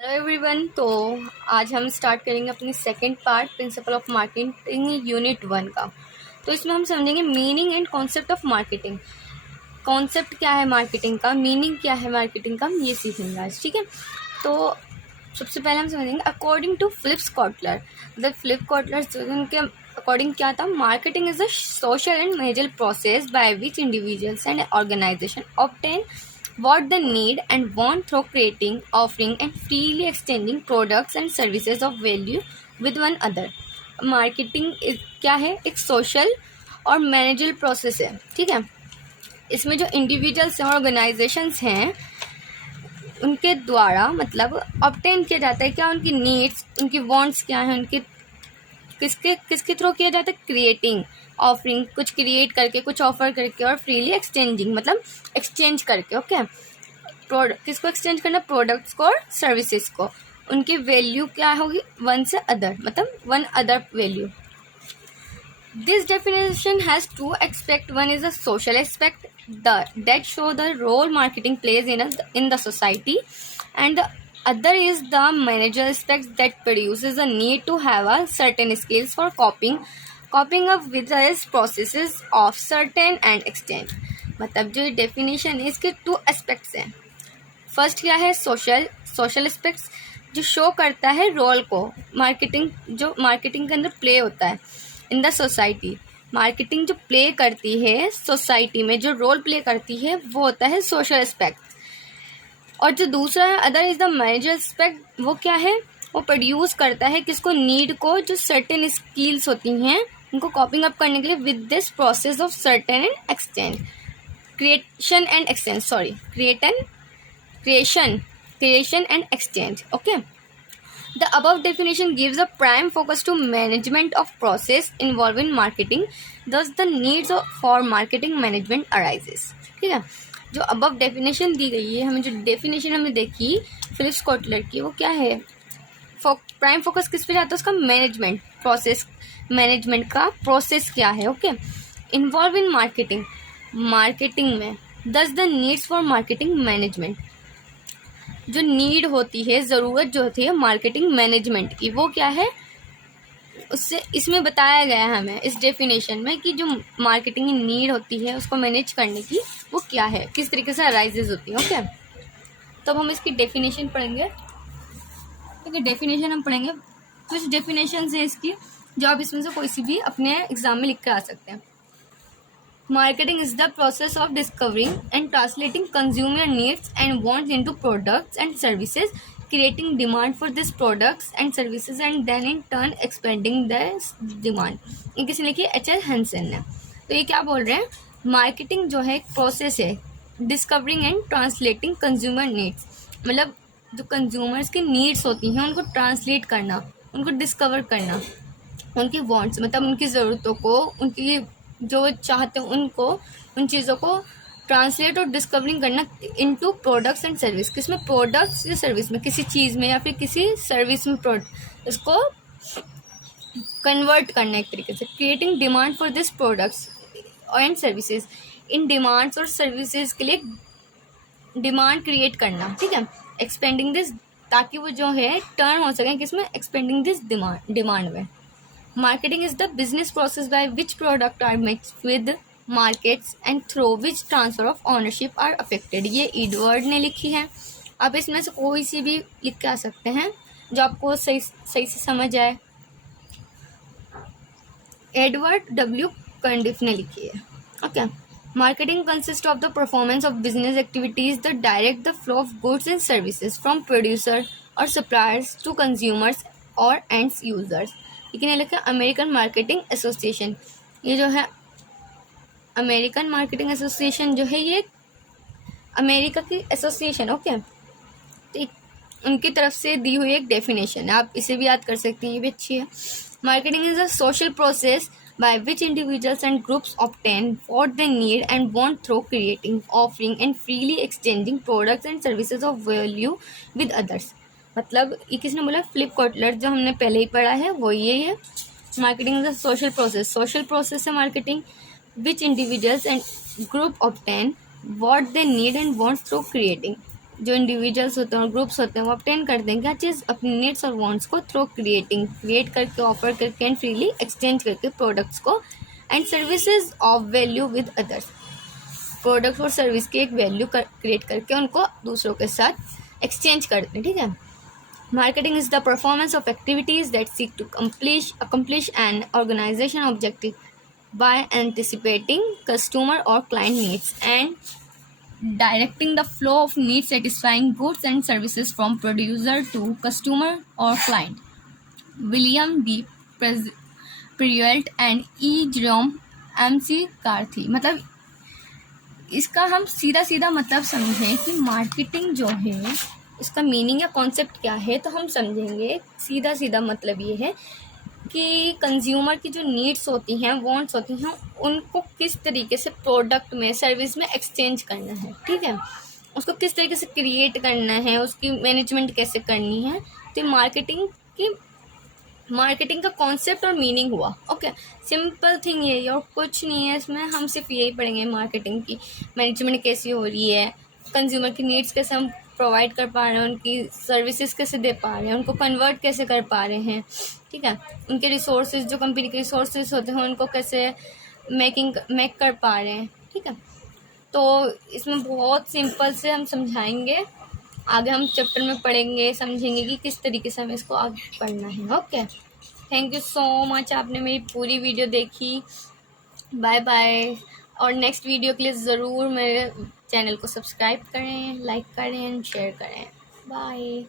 Hello everyone. तो आज हम स्टार्ट करेंगे अपनी second part principle of marketing unit 1 का। तो इसमें हम समझेंगे meaning and concept of marketing. Concept क्या है मार्केटिंग का, मीनिंग क्या है मार्केटिंग का, ये सीखेंगे आज। ठीक है, तो सबसे पहले हम समझेंगे अकॉर्डिंग टू फिलिप्स कॉटलर। मतलब फिलिप कॉटलर उनके अकॉर्डिंग क्या था, marketing is a social and major process by which individuals and organisation obtain what they need and want through creating, offering and freely exchanging products and services of value with one other. Marketing क्या है, एक social और मैनेजल process है। ठीक है, इसमें जो individuals और ऑर्गेनाइजेशंस हैं उनके द्वारा मतलब ऑब्टेन किया जाता है क्या, उनकी नीड्स, उनकी वांट्स क्या है, उनके किसके थ्रू किया जाता है, क्रिएटिंग, ऑफरिंग, कुछ क्रिएट करके, कुछ ऑफर करके, और फ्रीली एक्सचेंजिंग मतलब एक्सचेंज करके। ओके, किसको एक्सचेंज करना, प्रोडक्ट्स को और सर्विसेज को। उनकी वैल्यू क्या होगी, वन से अदर मतलब one other value. This definition has to aspect, one is a social aspect that show the role marketing plays in the society, and the other is the managerial aspect that produces a need to have a certain skills for coping up with the processes of certain and extent। मतलब जो definition है इसके two aspects हैं। First क्या है, social aspects जो show करता है रोल को, मार्केटिंग जो मार्केटिंग के अंदर प्ले होता है इन द सोसाइटी। मार्केटिंग जो प्ले करती है सोसाइटी में, जो रोल प्ले करती है वो होता है सोशल एस्पेक्ट। और जो दूसरा है other is the manager aspect, वो क्या है, वो प्रोड्यूस करता है किसको, नीड को, जो सर्टेन स्किल्स होती हैं उनको कॉपिंग अप करने के लिए with this process of certain and exchange, creation and exchange, sorry creation and exchange। Okay, the above definition gives a prime focus to management of process involved in marketing, thus the needs for marketing management arises। ठीक है, जो above definition दी गई है, हमें जो definition हमें देखी Philips Kotler की, वो क्या है, प्राइम फोकस किस पे जाता है, उसका मैनेजमेंट प्रोसेस, मैनेजमेंट का प्रोसेस क्या है। ओके, इन्वॉल्व इन मार्केटिंग में, दस the needs for marketing management, जो नीड होती है, ज़रूरत जो होती है मार्केटिंग मैनेजमेंट की, वो क्या है, उससे इसमें बताया गया है हमें इस डेफिनेशन में कि जो मार्केटिंग की नीड होती है उसको मैनेज करने की, वो क्या है, किस तरीके से अराइजेज होती है। ओके, तो अब हम इसकी डेफिनेशन पढ़ेंगे। ठीक है, डेफिनेशन हम पढ़ेंगे, कुछ डेफिनेशन है इसकी जो आप इसमें से कोई सी भी अपने एग्जाम में लिख कर आ सकते हैं। Marketing is the process of discovering and translating consumer needs and wants into products and services, creating demand for these products and services, and then in turn expanding this demand। ये किसी ने लिखी, H.L. Hansen ने। तो ये क्या बोल रहे हैं, मार्केटिंग जो है एक प्रोसेस है, discovering and translating consumer needs, मतलब जो कंज्यूमर्स की नीड्स होती हैं उनको ट्रांसलेट करना, उनको डिस्कवर करना, उनकी वांट्स मतलब उनकी ज़रूरतों को, उनकी जो चाहते हैं उनको, उन चीज़ों को ट्रांसलेट और डिस्कवरिंग करना इनटू प्रोडक्ट्स एंड सर्विस। किसमें, प्रोडक्ट्स या सर्विस में, किसी चीज़ में या फिर किसी सर्विस में इसको कन्वर्ट करना एक तरीके से। Creating demand for this products and services, in demands और सर्विसेज के लिए डिमांड क्रिएट करना। ठीक है, एक्सपेंडिंग दिस, ताकि वो जो है टर्न हो सके किसमें, एक्सपेंडिंग दिस डिमांड में। Marketing is the business process by which products are mixed with markets and through which transfer of ownership are affected। ये एडवर्ड ने लिखी है, आप इसमें से कोई सी भी लिख के आ सकते हैं जो आपको सही से समझ आए। एडवर्ड डब्ल्यू कंडिफ ने लिखी है। Okay, marketing consist of the performance of business activities the direct the flow of goods and services from producer और सप्लायर्स टू कंज्यूमर्स और एंड्स यूजर्स। लेकिन ये लिखा अमेरिकन मार्केटिंग एसोसिएशन, ये जो है अमेरिकन मार्केटिंग एसोसिएशन जो है ये अमेरिका की एसोसिएशन। ओके, तो उनकी तरफ से दी हुई एक डेफिनेशन है, आप इसे भी याद कर सकते हैं, ये भी अच्छी है। Marketing is a social process by which individuals and groups obtain what they need and want through creating, offering and freely exchanging products and services of value with others। मतलब ये किसने बोला, फिलिप कॉटलर, जो हमने पहले ही पढ़ा है वो ये है। Marketing is a social process है marketing, which individuals and group obtain what they need and wants through creating, जो इंडिविजुअल्स होते हैं और ग्रुप्स होते हैं वो ऑब्टेन करते हैं क्या चीज़, अपनी नीड्स और वांट्स को थ्रू क्रिएट करके, ऑफर करके एंड फ्रीली एक्सचेंज करके प्रोडक्ट्स को and services of value with others. Product और सर्विस की एक वैल्यू क्रिएट करके उनको दूसरों के साथ एक्सचेंज करते हैं, ठीक है। Marketing is the performance of activities that seek to accomplish an organization objective by anticipating customer or client needs and directing the flow of needs, satisfying goods and services from producer to customer or client. William D. Perrault and E. Jerome McCarthy। मतलब इसका हम सीधा सीधा मतलब समझें कि marketing जो है इसका मीनिंग या कॉन्सेप्ट क्या है, तो हम समझेंगे सीधा सीधा मतलब ये है कि कंज्यूमर की जो नीड्स होती हैं, वांट्स होती हैं, उनको किस तरीके से प्रोडक्ट में, सर्विस में एक्सचेंज करना है, ठीक है। उसको किस तरीके से क्रिएट करना है, उसकी मैनेजमेंट कैसे करनी है। तो मार्केटिंग का कॉन्सेप्ट और मीनिंग हुआ। ओके, सिंपल थिंग ये और कुछ नहीं है इसमें। हम सिर्फ यही पढ़ेंगे मार्केटिंग की मैनेजमेंट कैसी हो रही है, कंज्यूमर की नीड्स कैसे हम प्रोवाइड कर पा रहे हैं, उनकी सर्विसेज कैसे दे पा रहे हैं, उनको कन्वर्ट कैसे कर पा रहे हैं, ठीक है। उनके रिसोर्सेज, जो कंपनी के रिसोर्सेज होते हैं, उनको कैसे मेक कर पा रहे हैं, ठीक है। तो इसमें बहुत सिंपल से हम समझाएंगे, आगे हम चैप्टर में पढ़ेंगे, समझेंगे कि किस तरीके से हमें इसको आगे पढ़ना है। Okay, thank you so much, आपने मेरी पूरी वीडियो देखी। Bye bye. और नेक्स्ट वीडियो के लिए ज़रूर मेरे चैनल को सब्सक्राइब करें, लाइक करें, शेयर करें। बाय।